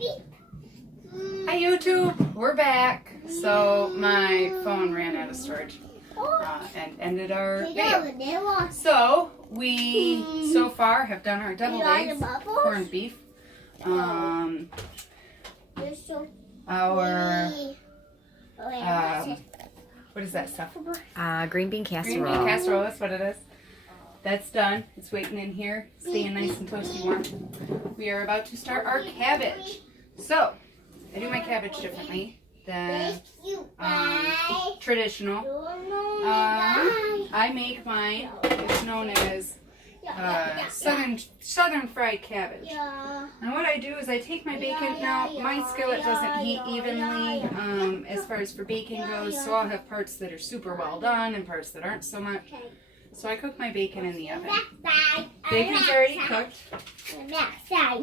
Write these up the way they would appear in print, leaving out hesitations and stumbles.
Hi YouTube, we're back. So my phone ran out of storage and ended our video. So we so far have done our deviled eggs, corned beef, our what is that stuff? Green bean casserole. Green bean casserole, that's what it is. That's done. It's waiting in here, staying nice and toasty warm. We are about to start our cabbage. So, I do my cabbage differently than traditional. I make mine, it's known as southern fried cabbage. And what I do is I take my bacon. Now, my skillet doesn't heat evenly as far as for bacon goes, so I'll have parts that are super well done and parts that aren't so much. So I cook my bacon in the oven. Bacon's already cooked.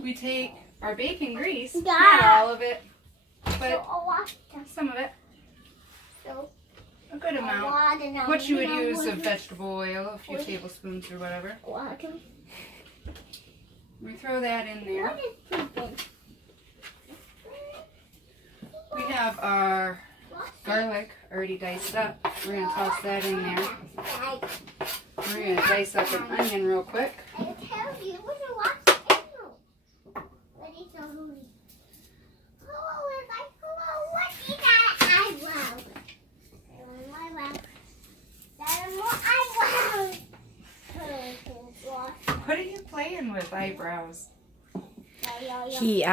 We take our bacon grease, not all of it, but some of it, a good amount. What you would use of vegetable oil, a few tablespoons or whatever. We throw that in there. We have our garlic already diced up. We're going to toss that in there. We're going to dice up an onion real quick. What are you playing with, eyebrows? He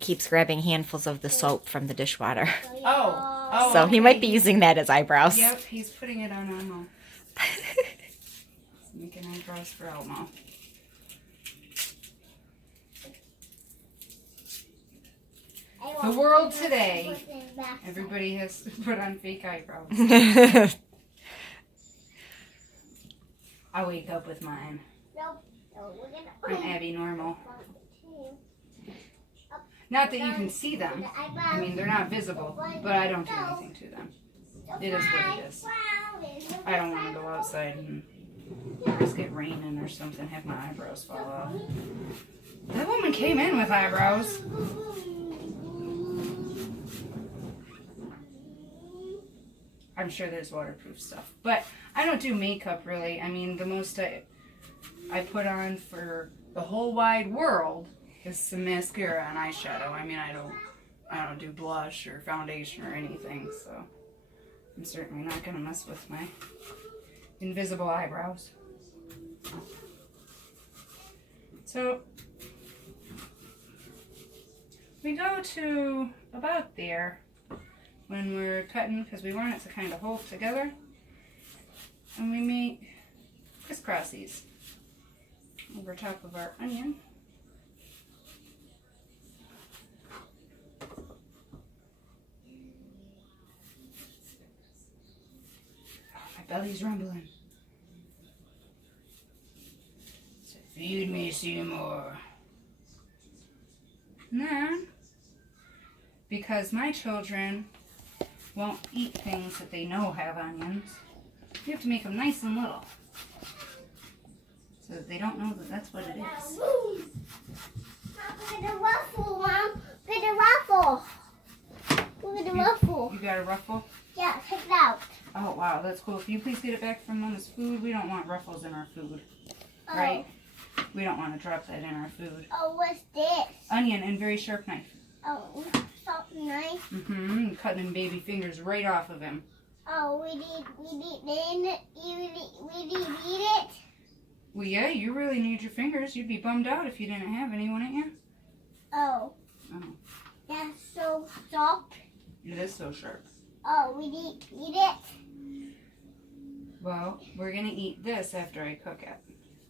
keeps grabbing handfuls of the soap from the dishwater. Oh, So okay. he might be using that as eyebrows. Yep, he's putting it on Elmo. He's making eyebrows for Elmo. The world today, everybody has to put on fake eyebrows. I wake up with mine. I'm Abby Normal. Not that you can see them. I mean, they're not visible, but I don't do anything to them. It is what it is. I don't want to go outside and risk it raining or something, have my eyebrows fall off. That woman came in with eyebrows. I'm sure there's waterproof stuff, but I don't do makeup really. I mean, the most I put on for the whole wide world is some mascara and eyeshadow. I mean, I don't do blush or foundation or anything, so I'm certainly not going to mess with my invisible eyebrows. So we go to about there when we're cutting, because we want it to kind of hold together, and we make crisscrossies over top of our onion. Belly's rumbling. So feed me, Seymour. And then, because my children won't eat things that they know have onions, you have to make them nice and little, so that they don't know that that's what it is. Look at the ruffle, Mom. Look at the ruffle. Look at the ruffle. You got a ruffle? Yeah, check it out. Oh, wow, that's cool. If you please get it back from Mama's food, we don't want ruffles in our food, Oh. right? We don't want to drop that in our food. Oh, what's this? Onion and very sharp knife. Oh, something nice. Mm-hmm. Cutting baby fingers right off of him. Oh, we did eat it. Well, yeah, you really need your fingers. You'd be bummed out if you didn't have any, wouldn't you? Oh. Oh, That's so soft. it is so sharp. Oh, we did eat it. Well, we're going to eat this after I cook it.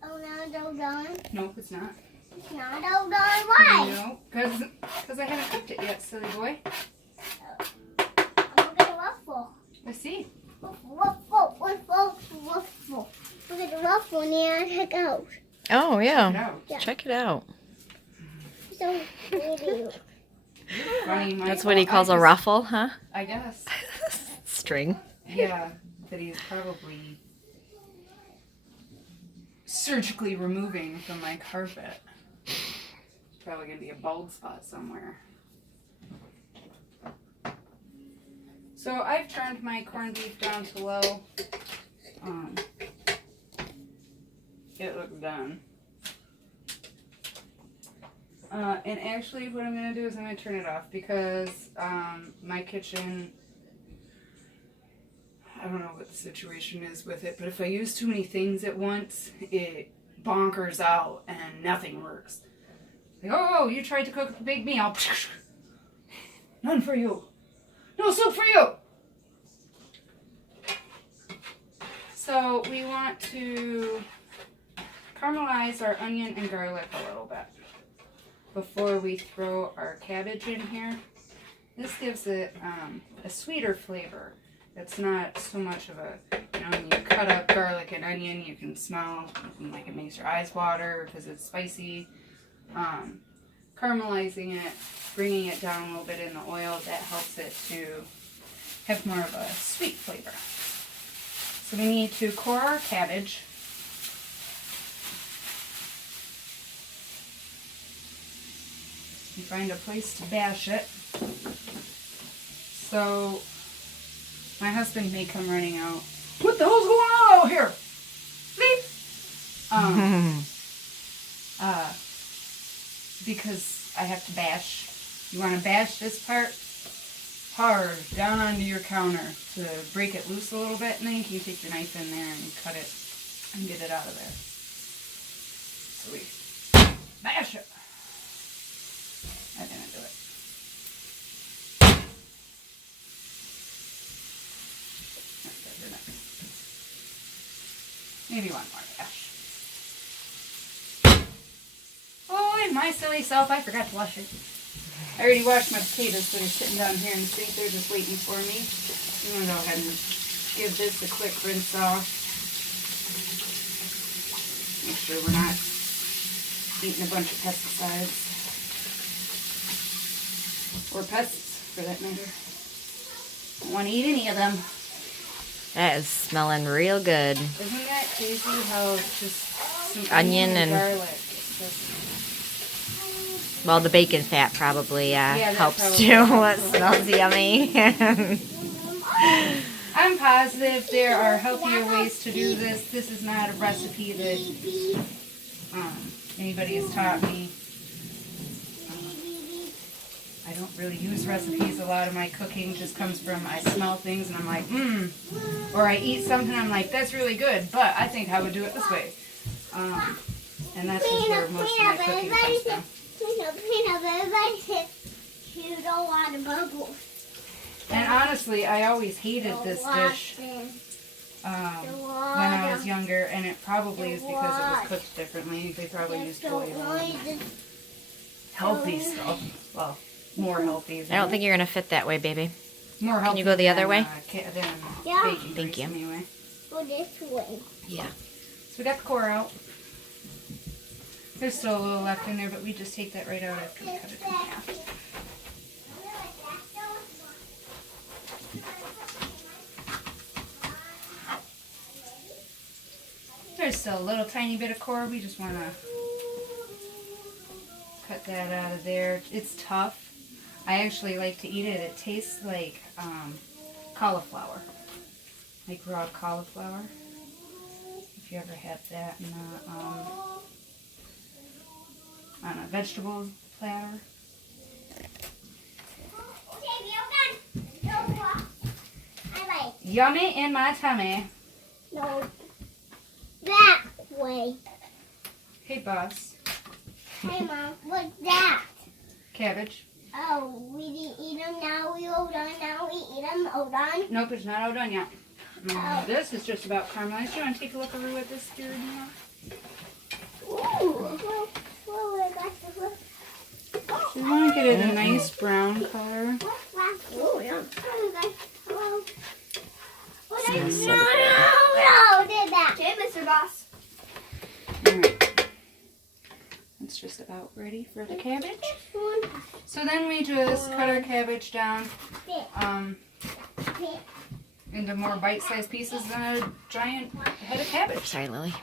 Oh, now it's all done. Nope, it's not. It's not all done. Why? No, because I haven't cooked it yet, silly boy. Look at the ruffle. Let's see. Ruffle. Look at the ruffle now. Check out. Oh, Check it yeah. out. Check it out. So pretty. Funny, That's what he calls a ruffle, huh? I guess. String. Yeah, that he's probably surgically removing from my carpet. Probably going to be a bald spot somewhere. So I've turned my corned beef down to low. It looks done. And actually what I'm going to do is I'm going to turn it off because my kitchen, I don't know what the situation is with it, but if I use too many things at once, it bonkers out and nothing works. Like, oh, you tried to cook a big meal. None for you. No soup for you. So we want to caramelize our onion and garlic a little bit before we throw our cabbage in here. This gives it a sweeter flavor. It's not so much of a, when you cut up garlic and onion, you can smell like it makes your eyes water because it's spicy. Caramelizing it, bringing it down a little bit in the oil, that helps it to have more of a sweet flavor. So we need to core our cabbage. You find a place to bash it. So my husband may come running out. What the hell's going on out here? Leave. Because I have to bash. You want to bash this part hard down onto your counter to break it loose a little bit, and then you can take your knife in there and cut it and get it out of there. So we bash it. I didn't do it. Maybe one more bash. Oh, and my silly self, I forgot to wash it. I already washed my potatoes, so they're sitting down here in the sink. They're just waiting for me. I'm going to go ahead and give this a quick rinse off. Make sure we're not eating a bunch of pesticides. Or pests, for that matter. Don't want to eat any of them. That is smelling real good. Isn't that crazy how just some Onion and garlic just... Well, the bacon fat probably that helps probably too. helps. It smells yummy. I'm positive there are healthier ways to do this. This is not a recipe that anybody has taught me. I don't really use recipes. A lot of my cooking just comes from I smell things and I'm like, or I eat something and I'm like, that's really good, but I think I would do it this way. And that's just where most of my cooking comes from. You don't want to bubble. And honestly, I always hated this dish when I was younger, and it probably is because it was cooked differently. They probably used oil and healthy stuff. Well, more healthy. I don't think you're going to fit that way, baby. More healthy. Can you go the other way? Than Yeah. baking Thank grease you. Anyway. Go this way. Yeah. So we got the core out. There's still a little left in there, but we just take that right out after we cut it in half. There's still a little tiny bit of core. We just want to cut that out of there. It's tough. I actually like to eat it. It tastes like cauliflower, like raw cauliflower. If you ever had that in on a vegetable platter. Yummy in my tummy. No, that way. Hey, boss. Hey, Mom, what's that? Cabbage. Oh, we didn't eat them. Now we all done. Now we eat them. All done. Nope, it's not all done yet. This is just about caramelized. You want to take a look over at this here? Ooh. So you want to get it a nice brown color. Oh, yeah. Smells so No, did that. Okay, Mr. Boss. Alright. It's just about ready for the cabbage. So then we just cut our cabbage down into more bite-sized pieces than a giant head of cabbage. Sorry, Lily.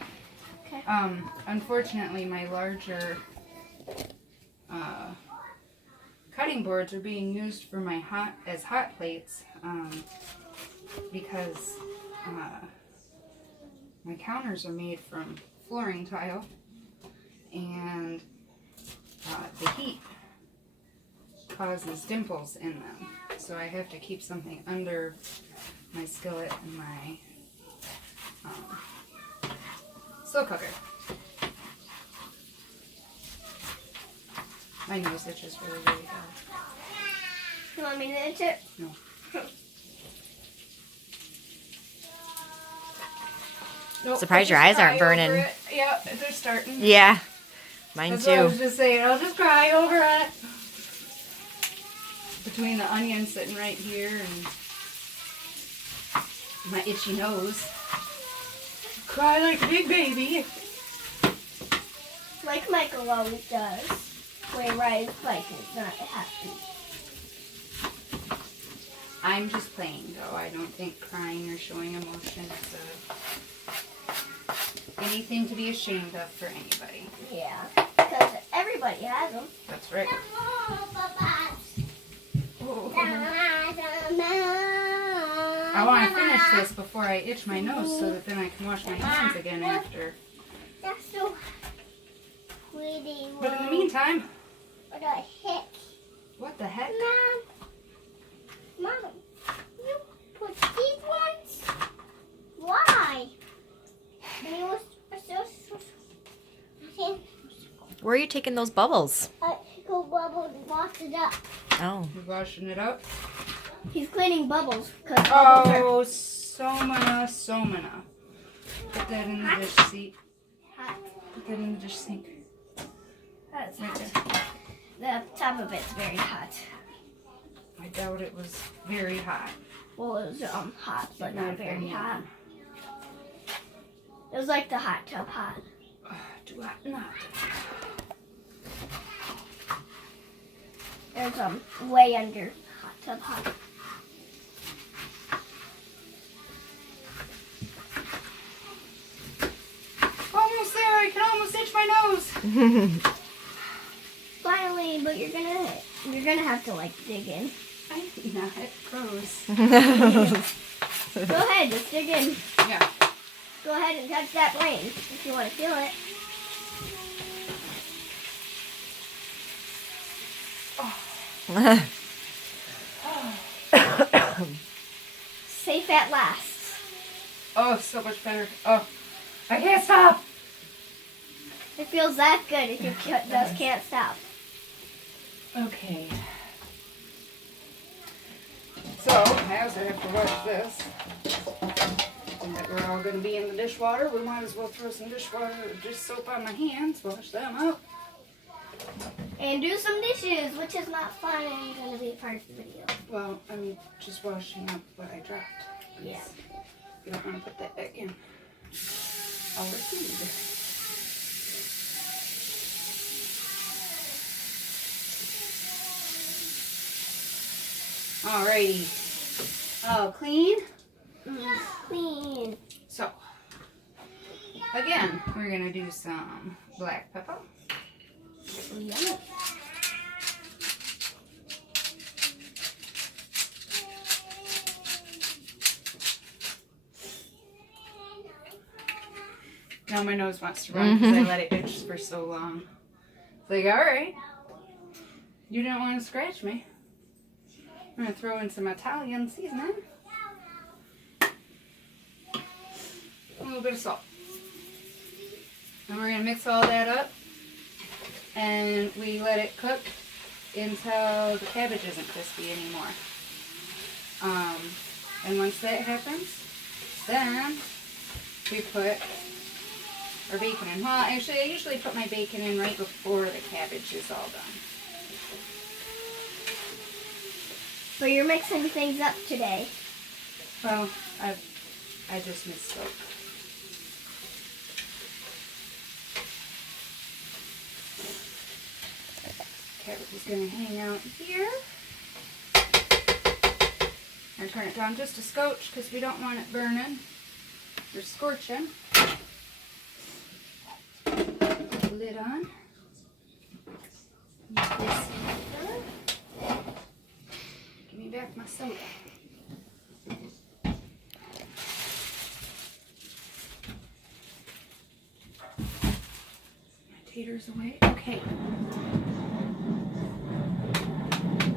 Unfortunately, my larger cutting boards are being used for my hot plates because my counters are made from flooring tile, and the heat causes dimples in them. So I have to keep something under my skillet and my slow cooker. My nose itches really, really bad. You want me to itch it? No. Nope, Surprised I'll your just eyes aren't cry over burning. it. Yeah, they're starting. Yeah, mine That's what I was too. just saying. I'll just cry over it. Between the onion sitting right here and my itchy nose. Cry like a big baby. Like Michael always does. When Ryan's like it's not happy. I'm just playing though. I don't think crying or showing emotion is anything to be ashamed of for anybody. Yeah, because everybody has them. That's right. I want to finish this before I itch my nose so that then I can wash my hands again after. That's so pretty. But in the meantime, What the heck? what the heck? Mom, you put these ones? Why? And it was so. Where are you taking those bubbles? Go bubble and wash it up. Oh. You washing it up? He's cleaning bubbles. Cause Oh, Somana. Put that in the dish seat. hot. Put that in the dish sink. That's Right hot. there. The top of it's very hot. I doubt it was very hot. Well, it was hot, but It might not have very been, hot. It was like the hot tub hot. Too hot not. There's way under hot tub hot. Almost there. I can almost itch my nose. Finally, but you're gonna have to like dig in. I think not. It grows. Go ahead, just dig in. Yeah. Go ahead and touch that brain if you want to feel it. Safe at last. Oh, so much better. Oh, I can't stop. It feels that good if you just can't stop. Okay. So, I also have to wash this. And that we're all going to be in the dishwater. We might as well throw some dishwater or dish soap on my hands, wash them out. And do some dishes, which is not fun and going to be part of the video. Well, I'm just washing up what I dropped. Yeah. You don't want to put that back in. Our food. Alrighty. All clean. Clean. So, again, we're going to do some black pepper. Yummy. Now my nose wants to run because I let it itch for so long. It's like, alright. You didn't want to scratch me. I'm going to throw in some Italian seasoning. A little bit of salt. And we're going to mix all that up. And we let it cook until the cabbage isn't crispy anymore. And once that happens, then we put our bacon in. Well, actually, I usually put my bacon in right before the cabbage is all done. But you're mixing things up today. Well, I just misspoke. Cabbage is going to hang out here. I'm going to turn it down just a scotch because we don't want it burning or scorching. Put the lid on. Use this. back my soda. My taters away. Okay.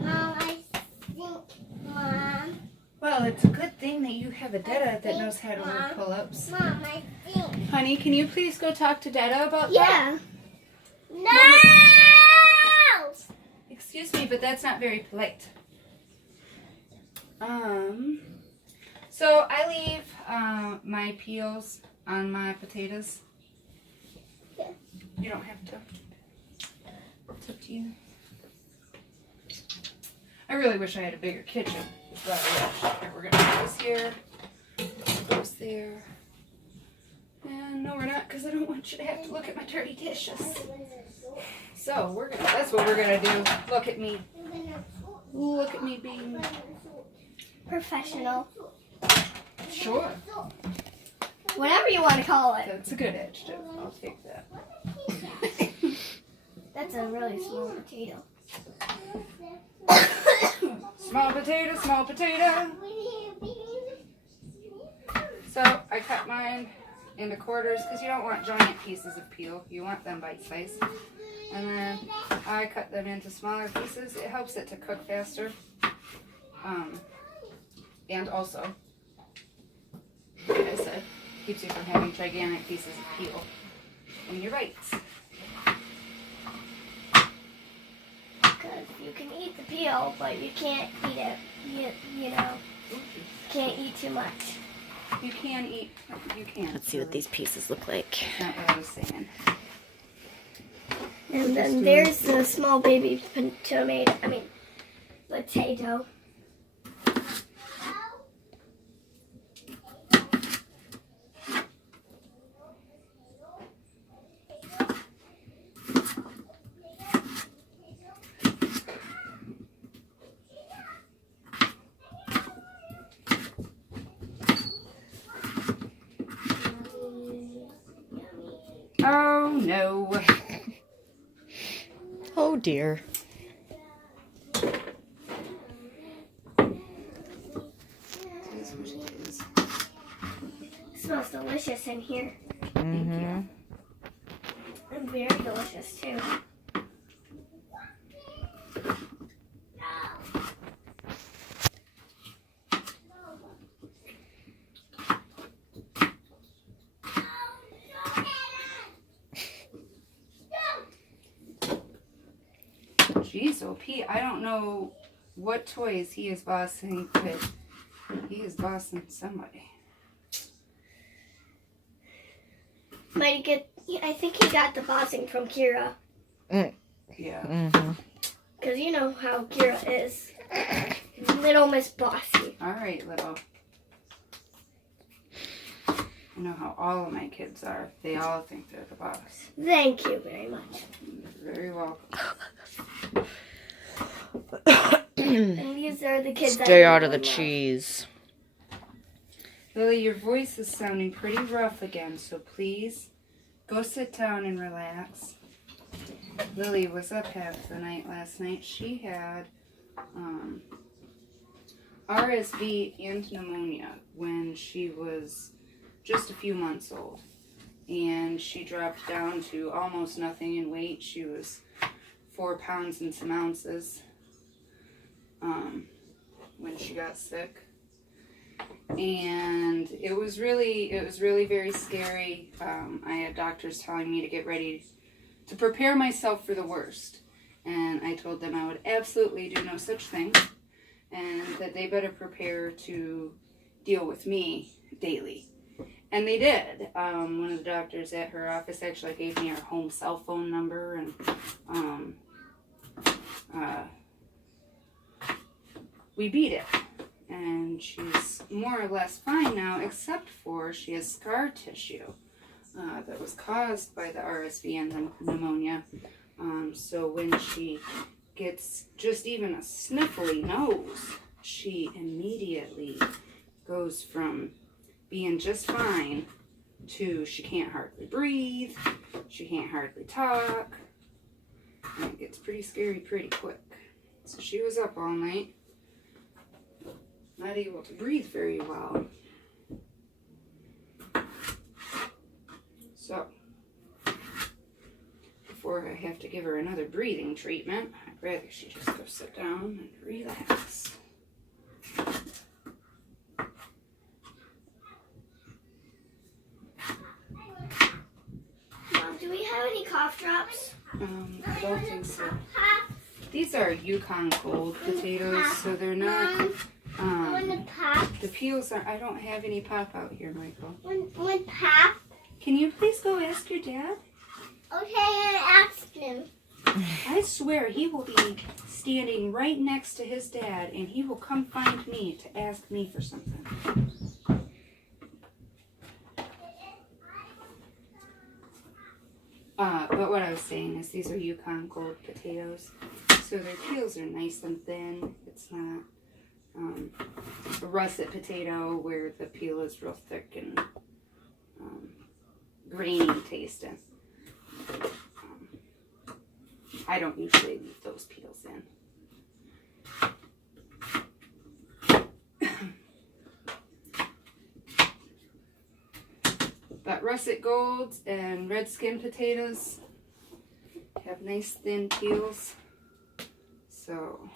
Mom, I think, Mom. Well, it's a good thing that you have a Dada that knows how to work pull-ups. Mom, I think. Honey, can you please go talk to Dada about that? Yeah. No! Excuse me, but that's not very polite. So I leave my peels on my potatoes. Yeah. You don't have to. It's up to you. I really wish I had a bigger kitchen. But here, we're gonna put this here, put those there. And no, we're not, because I don't want you to have to look at my dirty dishes. So that's what we're gonna do. Look at me. Look at me being Professional. sure. Whatever you want to call it. That's a good adjective. I'll take that. That's a really small potato. Small potato, small potato. So I cut mine into quarters because you don't want giant pieces of peel. You want them bite-sized. And then I cut them into smaller pieces. It helps it to cook faster. And also, like I said, keeps you from having gigantic pieces of peel in your bites. Because you can eat the peel, but you can't eat it. You know, can't eat too much. You can eat. You can. Let's see what these pieces look like. That's not what I was saying. And then there's the small baby potato. Oh no. Oh dear. It smells delicious in here. Mm-hmm. And very delicious too. Jeez, oh Pete, I don't know what toys he is bossing, but he is bossing somebody. I think he got the bossing from Kira. Yeah. Mm-hmm. Because you know how Kira is. Little Miss Bossy. All right, little. I know how all of my kids are. They all think they're the boss. Thank you very much. You're very welcome. And these are the kids Stay I out of the love. cheese. Lily, your voice is sounding pretty rough again, so please go sit down and relax. Lily was up half the night last night. She had RSV and pneumonia when she was just a few months old. And she dropped down to almost nothing in weight. She was 4 pounds and some ounces when she got sick. And it was really very scary. I had doctors telling me to get ready to prepare myself for the worst. And I told them I would absolutely do no such thing, and that they better prepare to deal with me daily. And they did. One of the doctors at her office actually gave me her home cell phone number, and we beat it. And she's more or less fine now, except for she has scar tissue that was caused by the RSV and the pneumonia. So when she gets just even a sniffly nose, she immediately goes from being just fine to she can't hardly breathe, she can't hardly talk, and it gets pretty scary pretty quick. So she was up all night. not able to breathe very well. So, before I have to give her another breathing treatment, I'd rather she just go sit down and relax. Mom, do we have any cough drops? I don't think so. These are Yukon Gold potatoes, so they're not, the peels are, I don't have any pop out here, Michael. One pop. Can you please go ask your dad? Okay, I asked him. I swear he will be standing right next to his dad and he will come find me to ask me for something. But what I was saying is these are Yukon Gold potatoes. So their peels are nice and thin. It's not a russet potato where the peel is real thick and grainy tasting. I don't usually leave those peels in. But russet golds and red skin potatoes have nice thin peels. So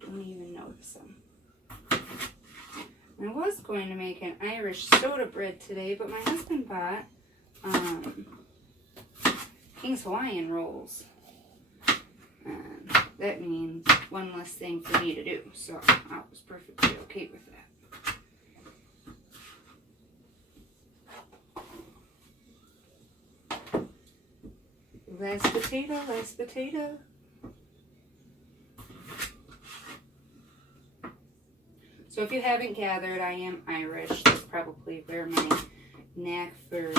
don't even notice them. I was going to make an Irish soda bread today, but my husband bought King's Hawaiian rolls. And that means one less thing for me to do. So I was perfectly okay with that. Last potato, last potato. So if you haven't gathered, I am Irish. That's probably where my knack for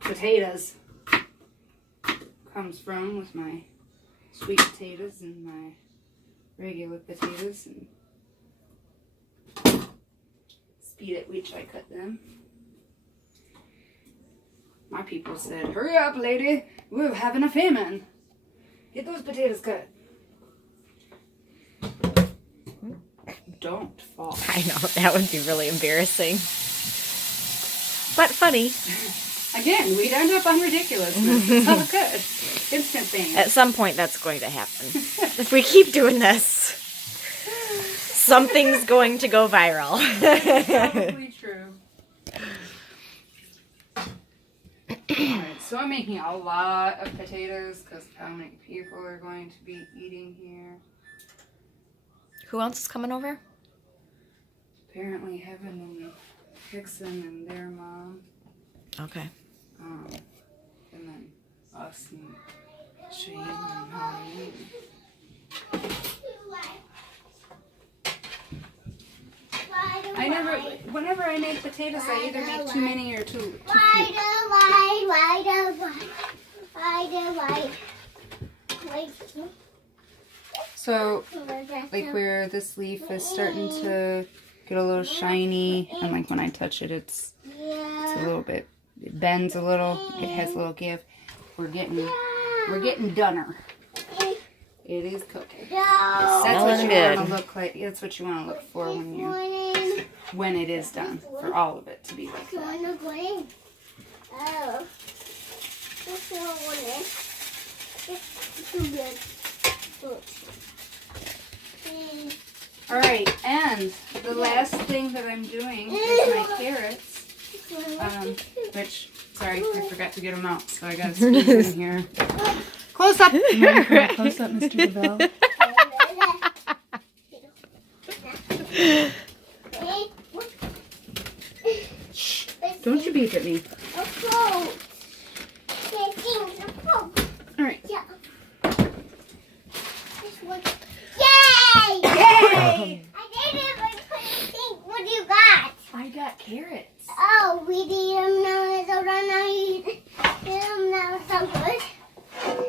potatoes comes from, with my sweet potatoes and my regular potatoes and speed at which I cut them. My people said, "Hurry up, lady, we're having a famine. Get those potatoes cut." Don't fall. I know, that would be really embarrassing. But funny. Again, we'd end up on ridiculousness. It's all good. Instant thing. At some point, that's going to happen. If we keep doing this, something's going to go viral. Probably true. Alright, so I'm making a lot of potatoes because how many people are going to be eating here? Who else is coming over? Apparently Heaven and Hickson and their mom. Okay. And then us and Shane and Holly. Whenever I make potatoes, I either make too many or too few. So, like where this leaf is starting to get a little shiny, and like when I touch it, it's a little bit, it bends a little, it has a little give. We're getting doner. It is cooking. That's what you want to look like. That's what you want to look for when it is done. For all of it to be like that. Oh. Alright, and the last thing that I'm doing is my carrots. Which, sorry, I forgot to get them out, so I gotta squeeze in here. Close up! Close up, Mr. DeBell. Shh! Don't you beep at me. Alright. Yay! Yay! I did it, but I couldn't think. What do you got? I got carrots. Oh, we did them now. So run out. Them now. So good.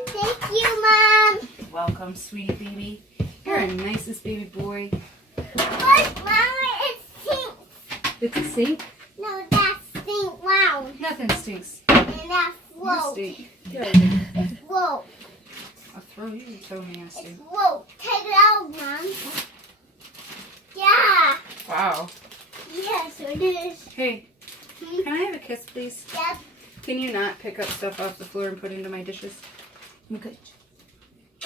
Thank you, Mom. Welcome, sweetie baby. You're a nicest baby boy. What, Mama? It stinks. It's a sink? No, that stink. Wow. Nothing stinks. And that You float. stink. It float. I'll throw you so nasty. Whoa, take it out, Mom. Yeah. Wow. Yes, it is. Hey, can I have a kiss, please? Yep. Can you not pick up stuff off the floor and put into my dishes? Okay.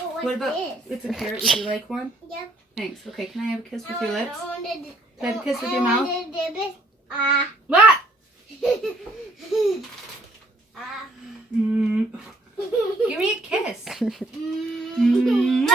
Oh, what's What about, this? it's a carrot. Would you like one? Yep. Thanks. Okay, can I have a kiss with your lips? Can Can I have a kiss with your mouth? Ah. What? Ah. Mm. Give me a kiss. Mwah!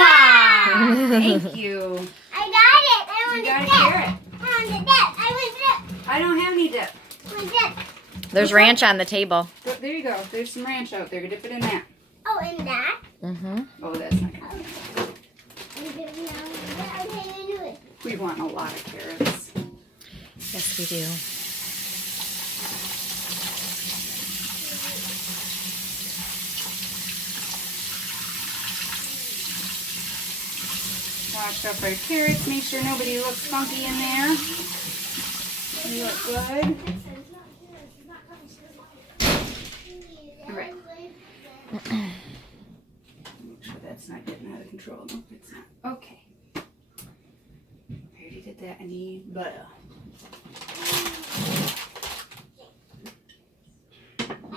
Thank you. I got it. I You want got a the dip. carrot. I want the dip. I want dip. I don't have any dip. I want dip. There's ranch on the table. There you go. There's some ranch out there. Dip it in that. Oh, and that? Mm-hmm. Oh, that's not gonna Okay. We want a lot of carrots. Yes, we do. Wash up our carrots. Make sure nobody looks funky in there. They look good. Alright. Make sure that's not getting out of control. No, it's not. Okay. I already did that. I need butter.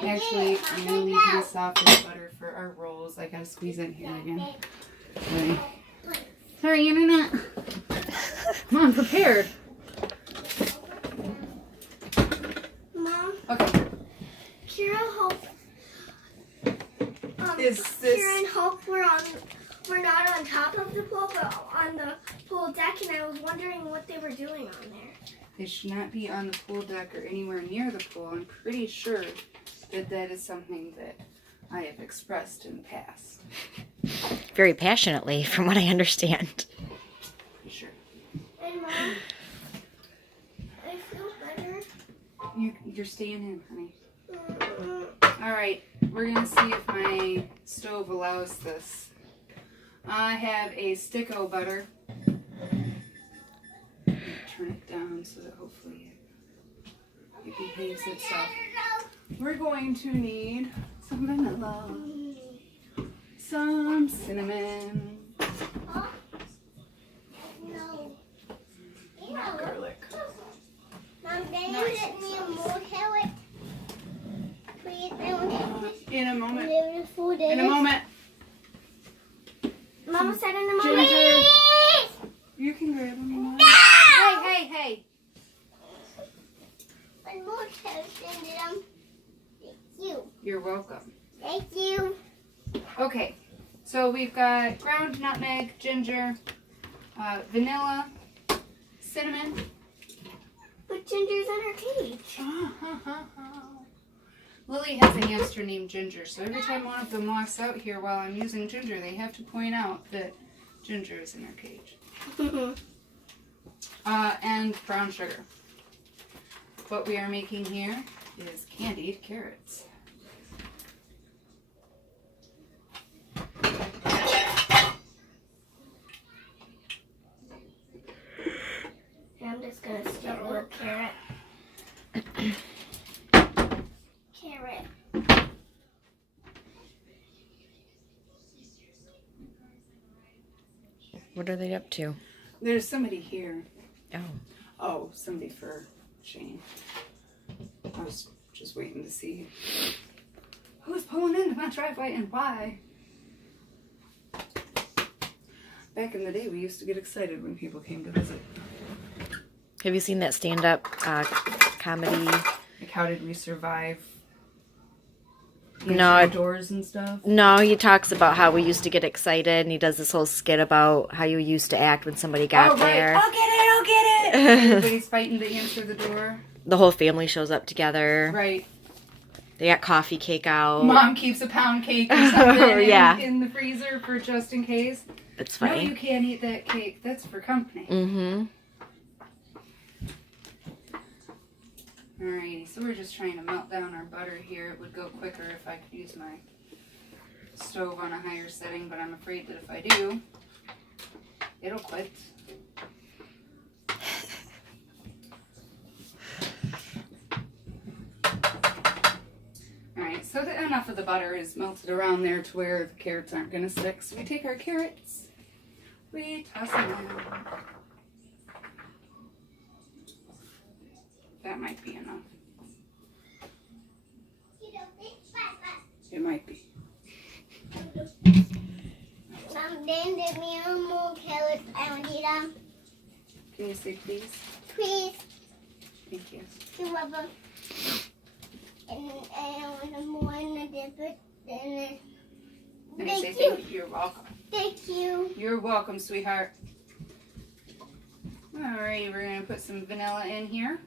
Actually, I'm going to leave my softened butter for our rolls. I gotta squeeze in here again. Sorry. Sorry, Internet. Come on, prepared. Mom, Okay. Kira Hope. Is this... Kira and Hope were not on top of the pool, but on the pool deck, and I was wondering what they were doing on there. They should not be on the pool deck or anywhere near the pool. I'm pretty sure that that is something that I have expressed in the past. Very passionately, from what I understand. Pretty sure. And Mom, I feel better. You're staying in, honey. Mm-mm. All right, we're gonna see if my stove allows this. I have a stick-o butter. Turn it down so that hopefully it behaves itself. We're going to need some vanilla, some cinnamon, No. garlic. Mom, can Nice. you let me more carrot? Please, I want to In a moment. live the food In a moment. Mama said in a Ginger. moment. Please! You can grab them. No! Hey. One more carrot in them. Thank you. You're welcome. Thank you. Okay, so we've got ground nutmeg, ginger, vanilla, cinnamon. But Ginger's in her cage. Lily has a hamster named Ginger, so every time one of them walks out here while I'm using Ginger, they have to point out that Ginger is in her cage. And brown sugar. What we are making here is candied carrots. I'm just gonna start with carrot. Carrot. What are they up to? There's somebody here. Oh. Oh, somebody for Shane. I was just waiting to see who's pulling into my driveway and why. Back in the day, we used to get excited when people came to visit. Have you seen that stand-up comedy? Like, how did we survive? No, Outdoors and stuff. No, he talks about how we used to get excited, and he does this whole skit about how you used to act when somebody got there. I'll get it. Everybody's fighting to answer the door. The whole family shows up together. Right. They got coffee cake out. Mom keeps a pound cake or something Yeah. in the freezer for just in case. It's No, funny. you can't eat that cake. That's for company. Mm-hmm. Alrighty, so we're just trying to melt down our butter here. It would go quicker if I could use my stove on a higher setting, but I'm afraid that if I do, it'll quit. Alright, so enough enough of the butter is melted around there to where the carrots aren't going to stick. So we take our carrots, we toss them in. That might be enough. It might be. Mom, then give me more carrots. I want to eat them. Can you say please? Please. Thank you. You're welcome. And I want more in the dipper. And I say Thank you. thank you. You're welcome. Thank you. You're welcome, sweetheart. Alrighty, we're going to put some vanilla in here.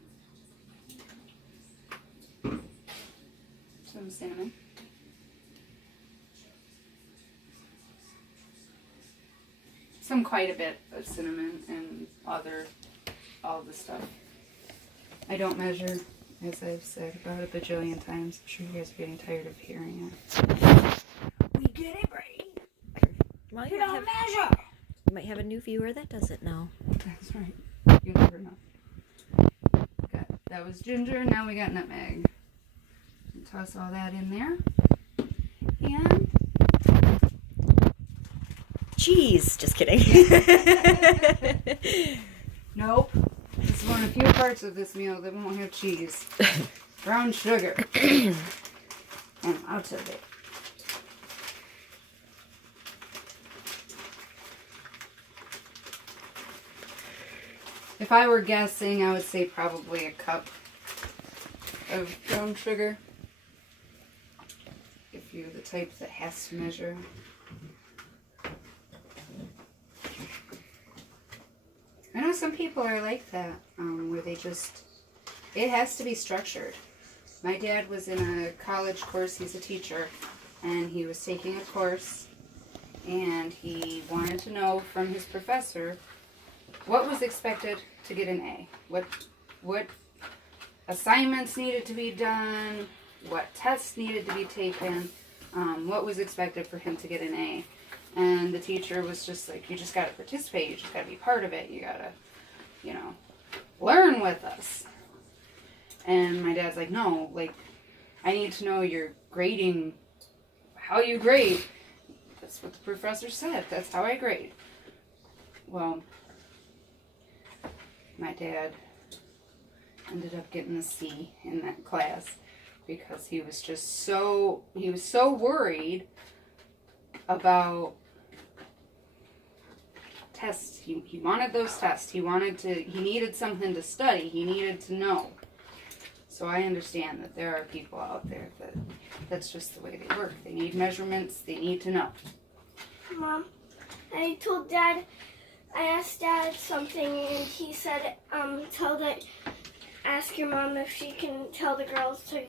Some cinnamon. Quite a bit of cinnamon and all the stuff. I don't measure, as I've said about a bajillion times. I'm sure you guys are getting tired of hearing it. We get it right. Well, You don't measure. you might have a new viewer that doesn't know. That's right. You never know. That was ginger. Now we got nutmeg. Toss all that in there. And Cheese. Just kidding. nope. This is one of the few parts of this meal that won't have cheese. Brown sugar. And out of it. If I were guessing, I would say probably a cup of brown sugar. If you're the type that has to measure. I know some people are like that, where they just, it has to be structured. My dad was in a college course, he's a teacher, and he was taking a course, and he wanted to know from his professor what was expected to get an A. What assignments needed to be done, what tests needed to be taken, what was expected for him to get an A. And the teacher was just like, you just got to participate. You just got to be part of it. You got to, learn with us. And my dad's like, no, like, I need to know your grading, how you grade. That's what the professor said. That's how I grade. Well, my dad ended up getting a C in that class because he was so worried about tests. He wanted those tests. He needed something to study. He needed to know. So I understand that there are people out there that's just the way they work. They need measurements. They need to know. Mom, I told Dad, I asked Dad something and he said, ask your mom if she can tell the girls to